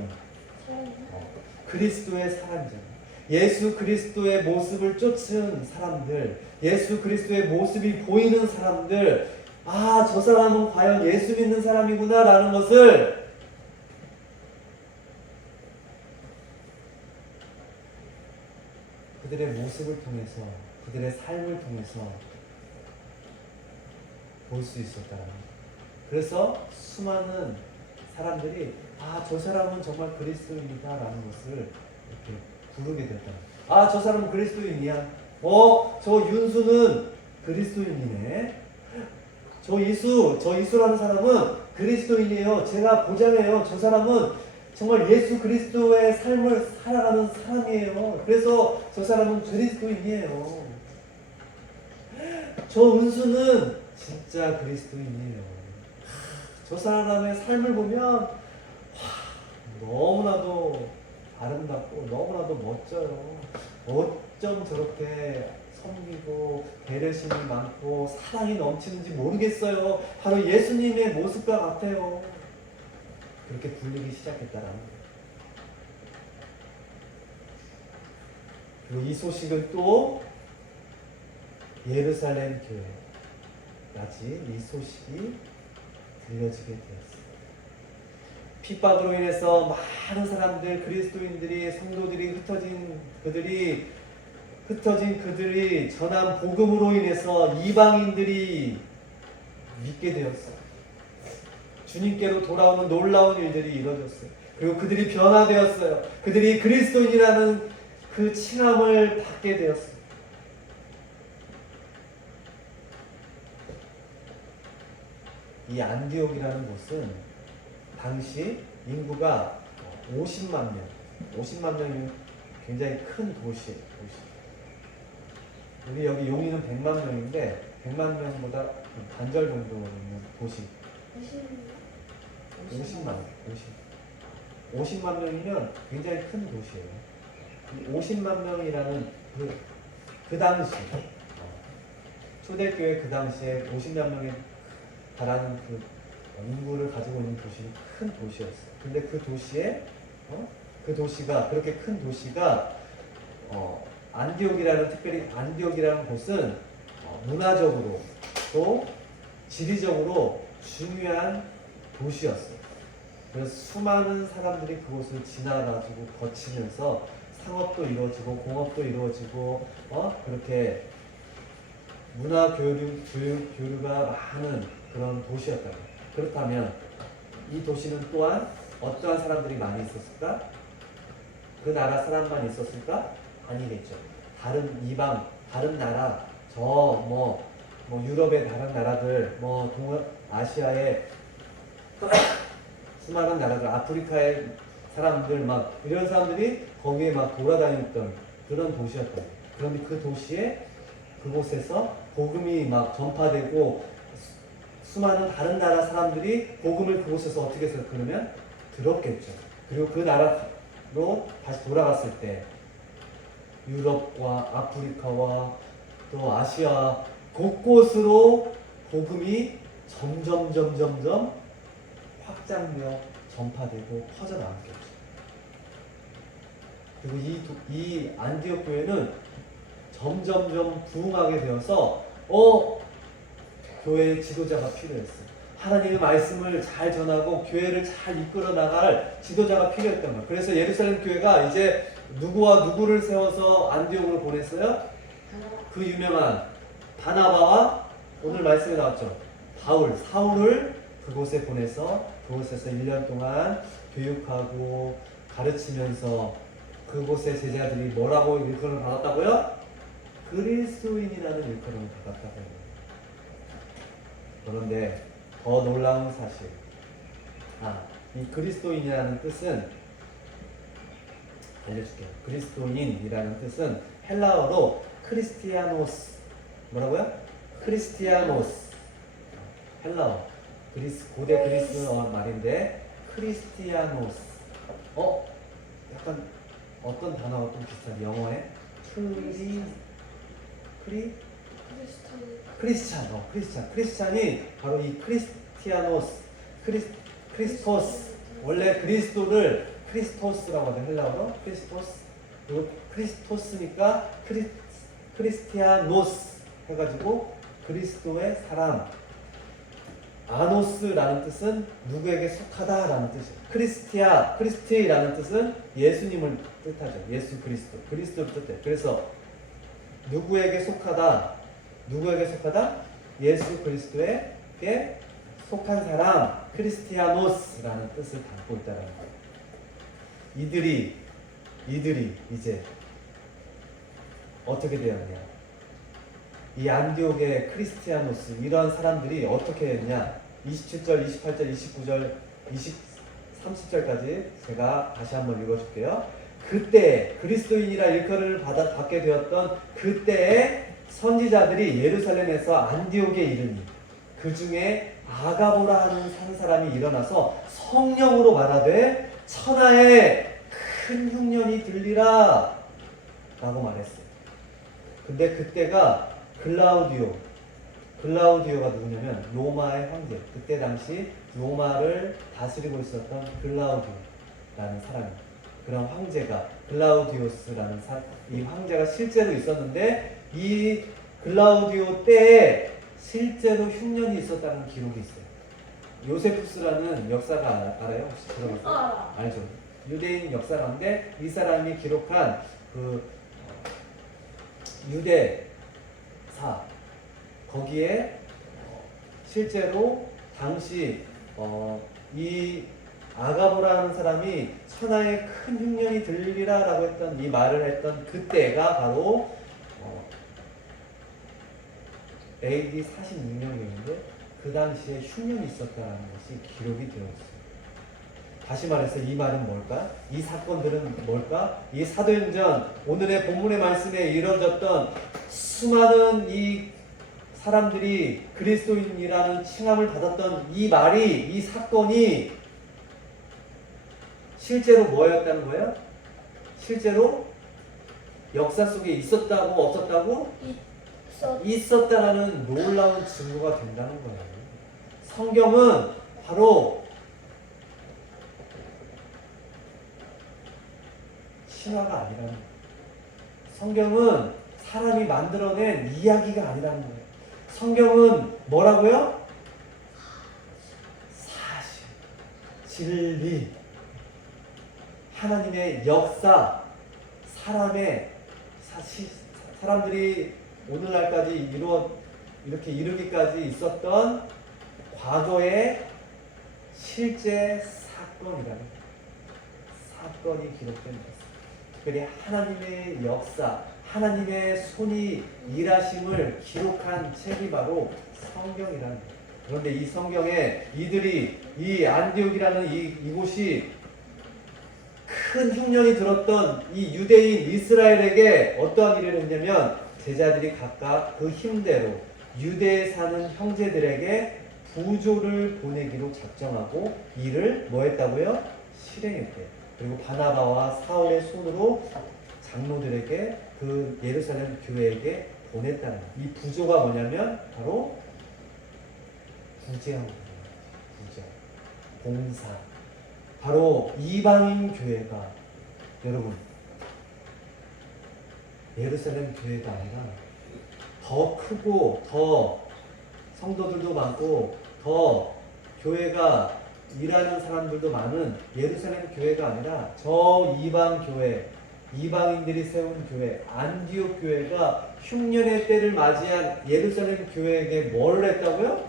그리스도의 사람이잖아요. 예수 그리스도의 모습을 쫓은 사람들, 예수 그리스도의 모습이 보이는 사람들, 아, 저 사람은 과연 예수 믿는 사람이구나 라는 것을 그들의 모습을 통해서, 그들의 삶을 통해서 볼 수 있었다는 거예요. 그래서 수많은 사람들이 아, 저 사람은 정말 그리스도인이다 라는 것을 이렇게 부르게 됐다. 아, 저 사람은 그리스도인이야. 저 윤수는 그리스도인이네. 저 이수라는 사람은 그리스도인이에요. 제가 보장해요. 저 사람은 정말 예수 그리스도의 삶을 살아가는 사람이에요. 그래서 저 사람은 그리스도인이에요. 저 은수는 진짜 그리스도인이에요. 저 사람의 삶을 보면 너무나도 아름답고 너무나도 멋져요. 어쩜 저렇게 섬기고 배려심이 많고 사랑이 넘치는지 모르겠어요. 바로 예수님의 모습과 같아요. 그렇게 불리기 시작했다라는 거예요. 그리고 이 소식을 또 예루살렘 교회까지 이 소식이 들려지게 되었어요. 핍박으로 인해서 많은 사람들, 그리스도인들이, 성도들이 흩어진 그들이 전한 복음으로 인해서 이방인들이 믿게 되었어요. 주님께로 돌아오는 놀라운 일들이 이루어졌어요. 그리고 그들이 변화되었어요. 그들이 그리스도인이라는 그 칭함을 받게 되었어요. 이 안디옥이라는 곳은 당시 인구가 50만 명이면 굉장히 큰 도시예요. 우리 여기 용인은 100만 명인데 100만 명보다 반절 정도 있는 도시. 50만 명이면 굉장히 큰 도시예요. 이 50만 명이라는 그 당시 초대교회 그 당시에 50만 명에 달하는 그 인구를 가지고 있는 도시는 큰 도시였어요. 근데 그 도시에 그 도시가 그렇게 큰 도시가 안디옥이라는 특별히 안디옥이라는 곳은 문화적으로 또 지리적으로 중요한 도시였어요. 그래서 수많은 사람들이 그곳을 지나가지고 거치면서 상업도 이루어지고 공업도 이루어지고 그렇게 문화 교류가 많은 그런 도시였다. 그렇다면 이 도시는 또한 어떠한 사람들이 많이 있었을까? 그 나라 사람만 있었을까? 아니겠죠. 다른 이방, 다른 나라, 유럽의 다른 나라들, 동아시아의 수많은 나라들, 아프리카의 사람들 이런 사람들이 거기에 돌아다녔던 그런 도시였던. 그런데 그 도시에 그곳에서 복음이 전파되고 수많은 다른 나라 사람들이 복음을 그곳에서 어떻게 해서 그러면 들었겠죠. 그리고 그 나라로 다시 돌아갔을 때 유럽과 아프리카와 또 아시아 곳곳으로 복음이 점점 확장되어 전파되고 퍼져나갔겠죠. 그리고 이 안디옥 교회는 점점 부흥하게 되어서 교회의 지도자가 필요했어요. 하나님의 말씀을 잘 전하고 교회를 잘 이끌어 나갈 지도자가 필요했던 거예요. 그래서 예루살렘 교회가 이제 누구와 누구를 세워서 안디옥으로 보냈어요? 그 유명한 바나바와 오늘 말씀에 나왔죠. 사울을 그곳에 보내서 그곳에서 1년 동안 교육하고 가르치면서 그곳의 제자들이 뭐라고 일컬음을 받았다고요? 그리스도인이라는 일컬음을 받았다고 해요. 그런데 더 놀라운 사실, 이 그리스도인이라는 뜻은 알려줄게요. 그리스도인이라는 뜻은 헬라어로 크리스티아노스, 뭐라고요? 크리스티아노스. 헬라어, 고대 그리스어 말인데 크리스티아노스. 약간 어떤 단어가 좀 비슷한 영어에 크리스찬이 바로 이 크리스티아노스, 크리스토스. 원래 그리스도를 크리스토스라고 하죠. 헬라어로 크리스토스. 그리고 크리스토스니까 크리스티아노스 해가지고 그리스도의 사람. 아노스라는 뜻은 누구에게 속하다라는 뜻이에요. 크리스티라는 뜻은 예수님을 뜻하죠. 예수 그리스도를 뜻해요. 그래서 누구에게 속하다? 예수 그리스도에게 속한 사람, 크리스티아노스라는 뜻을 담고 있다는 거예요. 이들이 이제 어떻게 되었냐? 이 안디옥의 크리스티아노스, 이런 사람들이 어떻게 했냐? 27절, 28절, 29절, 30절까지 제가 다시 한번 읽어줄게요. 그때 그리스도인이라 일컬음을 받게 되었던 그때에 선지자들이 예루살렘에서 안디옥에 이르니 그 중에 아가보라 하는 한 사람이 일어나서 성령으로 말하되 천하에 큰 흉년이 들리라 라고 말했어요. 근데 그때가 글라우디오가 누구냐면 로마의 황제, 그때 당시 로마를 다스리고 있었던 글라우디오라는 사람이에요. 그런 황제가 글라우디오스라는 이 황제가 실제로 있었는데 이 글라우디오 때에 실제로 흉년이 있었다는 기록이 있어요. 요세푸스라는 역사가 알아요? 혹시 들어봤어요? 알죠. 유대인 역사가인데 이 사람이 기록한 그 유대사 거기에 실제로 당시 이 아가보라는 사람이 천하에 큰 흉년이 들리라 라고 했던 이 말을 했던 그때가 바로 AD 46년이었는데 그 당시에 흉년이 있었다는 것이 기록이 되어 있어요. 다시 말해서 이 말은 뭘까? 이 사건들은 뭘까? 이 사도행전 오늘의 본문의 말씀에 이루어졌던 수많은 이 사람들이 그리스도인이라는 칭함을 받았던 이 말이, 이 사건이 실제로 뭐였다는 거예요? 실제로 역사 속에 있었다고 없었다고? 있었다라는 놀라운 증거가 된다는 거예요. 성경은 바로 신화가 아니라는 거예요. 성경은 사람이 만들어낸 이야기가 아니라는 거예요. 성경은 뭐라고요? 사실, 진리, 하나님의 역사, 사람들이 오늘날까지 이렇게 이르기까지 있었던 과거의 실제 사건이 기록된 것입니다. 특별히 하나님의 역사, 하나님의 손이 일하심을 기록한 책이 바로 성경이라는 거예요. 그런데 이 성경에 이 안디옥이라는 이곳이 큰 흉년이 들었던 이 유대인 이스라엘에게 어떠한 일을 했냐면 제자들이 각각 그 힘대로 유대에 사는 형제들에게 부조를 보내기로 작정하고 이를 뭐 했다고요? 실행했대요. 그리고 바나바와 사울의 손으로 장로들에게 그 예루살렘 교회에게 보냈다는 거예요. 이 부조가 뭐냐면 바로 부재한 거예요. 부재, 봉사. 바로 이방인 교회가 여러분 예루살렘 교회가 아니라 더 크고 더 성도들도 많고 더 교회가 일하는 사람들도 많은 예루살렘 교회가 아니라 저 이방 교회, 이방인들이 세운 교회, 안디옥 교회가 흉년의 때를 맞이한 예루살렘 교회에게 뭘 했다고요?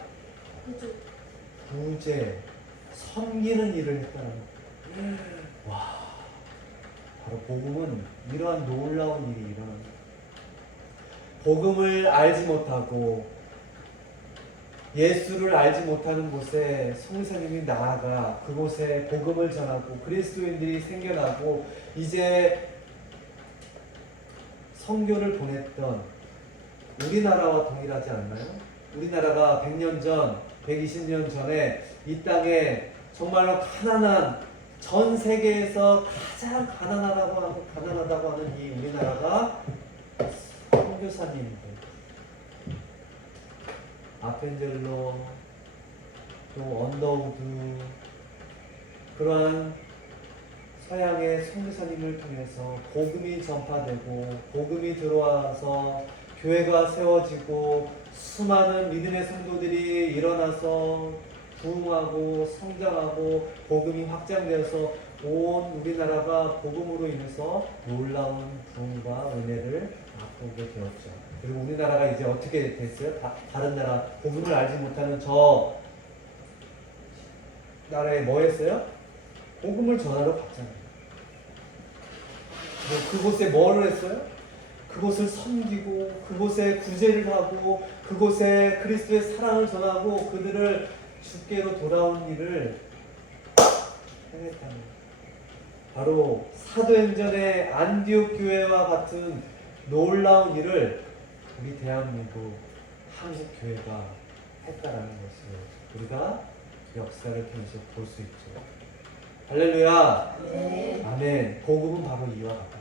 부재, 섬기는 일을 했다는 거예요. 와, 바로 복음은 이러한 놀라운 일이 일어납니다. 복음을 알지 못하고 예수를 알지 못하는 곳에 성령님이 나아가 그곳에 복음을 전하고 그리스도인들이 생겨나고 이제 선교를 보냈던 우리나라와 동일하지 않나요? 우리나라가 100년 전, 120년 전에 이 땅에 정말로 가난한 전 세계에서 가장 가난하다고 하는 이 우리나라가 선교사님들 아펜젤로 또 언더우드 그러한 서양의 선교사님을 통해서 복음이 전파되고 복음이 들어와서 교회가 세워지고 수많은 믿음의 성도들이 일어나서 부흥하고 성장하고 복음이 확장되어서 온 우리나라가 복음으로 인해서 놀라운 부흥과 은혜를 맛보게 되었죠. 그리고 우리나라가 이제 어떻게 됐어요? 다른 나라 복음을 알지 못하는 저 나라에 뭐 했어요? 복음을 전하러 갔잖아요. 그곳에 뭐를 했어요? 그곳을 섬기고 그곳에 구제를 하고 그곳에 그리스도의 사랑을 전하고 그들을 주께로 돌아온 일을 행했다는 거예요. 바로 사도행전의 안디옥 교회와 같은 놀라운 일을 우리 대한민국 한국 교회가 했다라는 것을 우리가 역사를 통해서 볼 수 있죠. 할렐루야. 네. 아멘. 복음은 바로 이와 같다.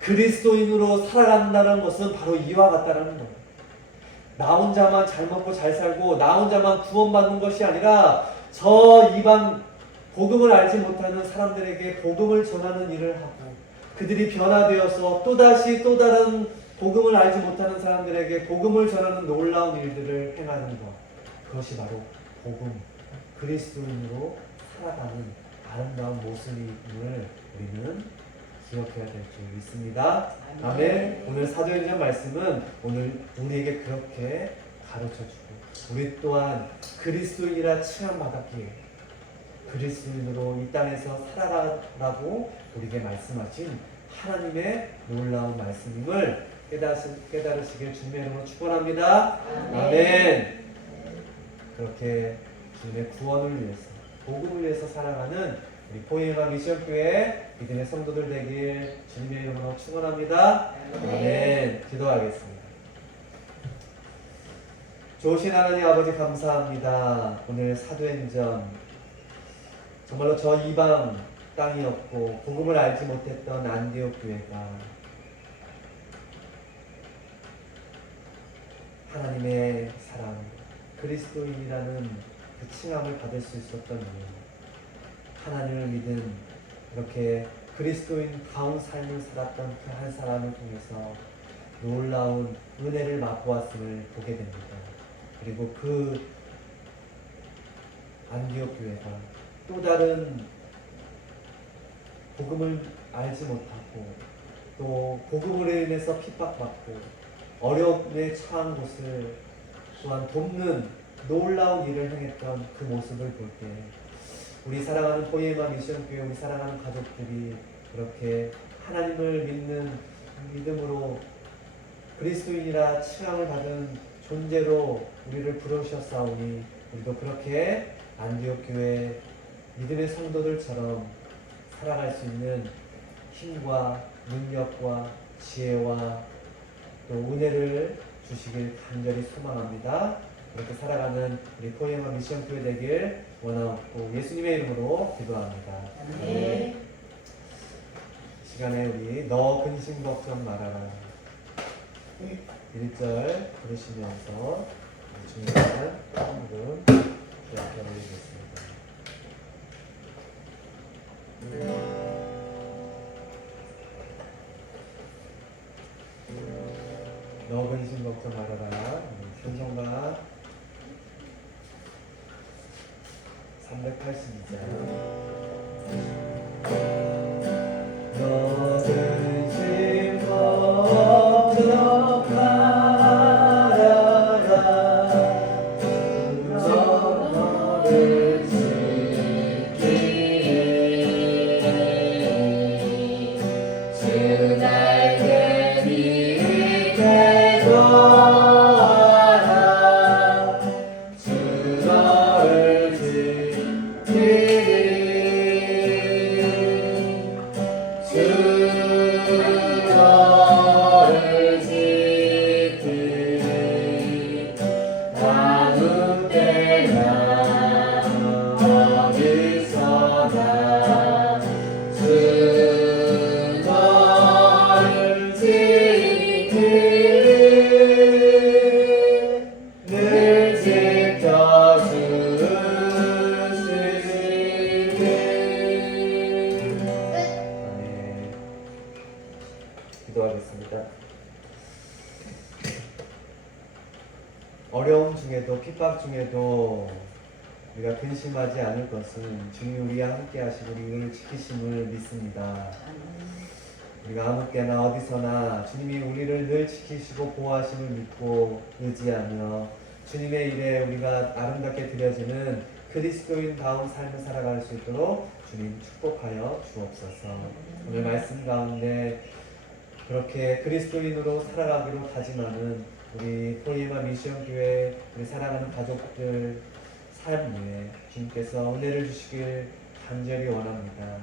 그리스도인으로 살아간다는 것은 바로 이와 같다라는 거예요. 나 혼자만 잘 먹고 잘 살고 나 혼자만 구원받는 것이 아니라 저 이방 복음을 알지 못하는 사람들에게 복음을 전하는 일을 하고 그들이 변화되어서 또다시 또 다른 복음을 알지 못하는 사람들에게 복음을 전하는 놀라운 일들을 행하는 것. 그것이 바로 복음, 그리스도인으로 살아가는 아름다운 모습임을 우리는 기억해야 될 줄 믿습니다. 아멘. 오늘 사도행전 말씀은 오늘 우리에게 그렇게 가르쳐주고 우리 또한 그리스도인이라 칭함받았기에 그리스도인으로 이 땅에서 살아가라고 우리에게 말씀하신 하나님의 놀라운 말씀임을 깨달으시길 주님의 이름으로 축원합니다. 아멘. 그렇게 주님의 구원을 위해서 복음을 위해서 살아가는 우리 포이에마 미션교회 믿음의 성도들 되길 주님의 이름으로 축원합니다. 아멘. 기도하겠습니다. 좋으신 하나님 아버지 감사합니다. 오늘 사도행전 정말로 저 이방 땅이었고 복음을 알지 못했던 안디옥 교회가 하나님의 사랑, 그리스도인이라는 그 칭함을 받을 수 있었던 이유, 하나님을 믿은 이렇게 그리스도인 다운 삶을 살았던 그 한 사람을 통해서 놀라운 은혜를 맛보았음을 보게 됩니다. 그리고 그 안디옥 교회가 또 다른 복음을 알지 못하고 또 복음으로 인해서 핍박받고 어려움에 처한 곳을 또한 돕는 놀라운 일을 행했던 그 모습을 볼 때 우리 사랑하는 포이에마 미션교회 우리 사랑하는 가족들이 그렇게 하나님을 믿는 믿음으로 그리스도인이라 칭함을 받은 존재로 우리를 부르셨사오니 우리도 그렇게 안디옥 교회 믿음의 성도들처럼 살아갈 수 있는 힘과 능력과 지혜와 또 은혜를 주시길 간절히 소망합니다. 그렇게 살아가는 우리 포이에마 미션교회 되길 원하옵고 예수님의 이름으로 기도합니다. 네. 시간에 우리 너 근심 걱정 말아라 1절 부르시면서 중요한 한국은 기억해 보겠습니다. 너 근심 걱정 말아라 찬송가 382장 너 근심 걱정 말아라 너를 지키리 주 날개 밑에 거하라 주 너를 지키리 주 너를 지키리 아무 때나 어디서나 주 너를 지키리 늘 지켜주시리. 아멘. 기도하겠습니다. 어려움 중에도 핍박 중에도 우리가 근심하지 않을 것은 주님 우리와 함께 하시고 우리를 지키심을 믿습니다. 우리가 아무 때나 어디서나 주님이 우리를 늘 지키시고 보호하심을 믿고 의지하며 주님의 일에 우리가 아름답게 드려지는 그리스도인다운 삶을 살아갈 수 있도록 주님 축복하여 주옵소서. 오늘 말씀 가운데 그렇게 그리스도인으로 살아가기로 다짐하는 우리 포이에마 미션교회 우리 사랑하는 가족들 삶 위에 주님께서 은혜를 주시길 간절히 원합니다.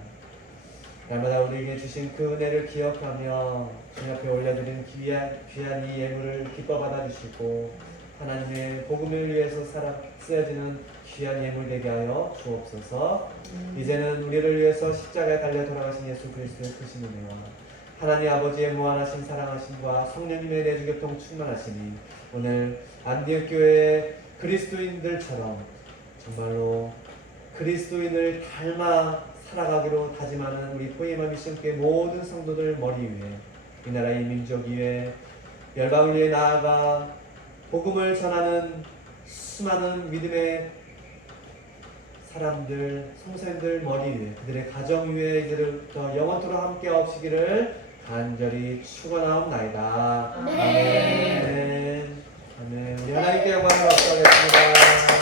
날마다 우리에게 주신 그 은혜를 기억하며 주님 앞에 올려드린 귀한 이 예물을 기뻐 받아주시고 하나님의 복음을 위해서 쓰여지는 귀한 예물 되게 하여 주옵소서. 이제는 우리를 위해서 십자가에 달려 돌아가신 예수 그리스도의 크신 은혜와 하나님 아버지의 무한하신 사랑하심과 성령님의 내주교통 충만하심이 오늘 안디옥 교회의 그리스도인들처럼 정말로 그리스도인을 닮아 살아가기로 다짐하는 우리 포에마 미션교회 모든 성도들 머리 위에 이 나라 이 민족 위에 열방을 위해 나아가 복음을 전하는 수많은 믿음의 사람들, 성도님들 머리 위에 그들의 가정 위에 이제부터 영원토록 함께 하시기를 간절히 축원하옵나이다. 아멘. 아멘. 우리 하나님께 영광을 얻도록 하겠습니다.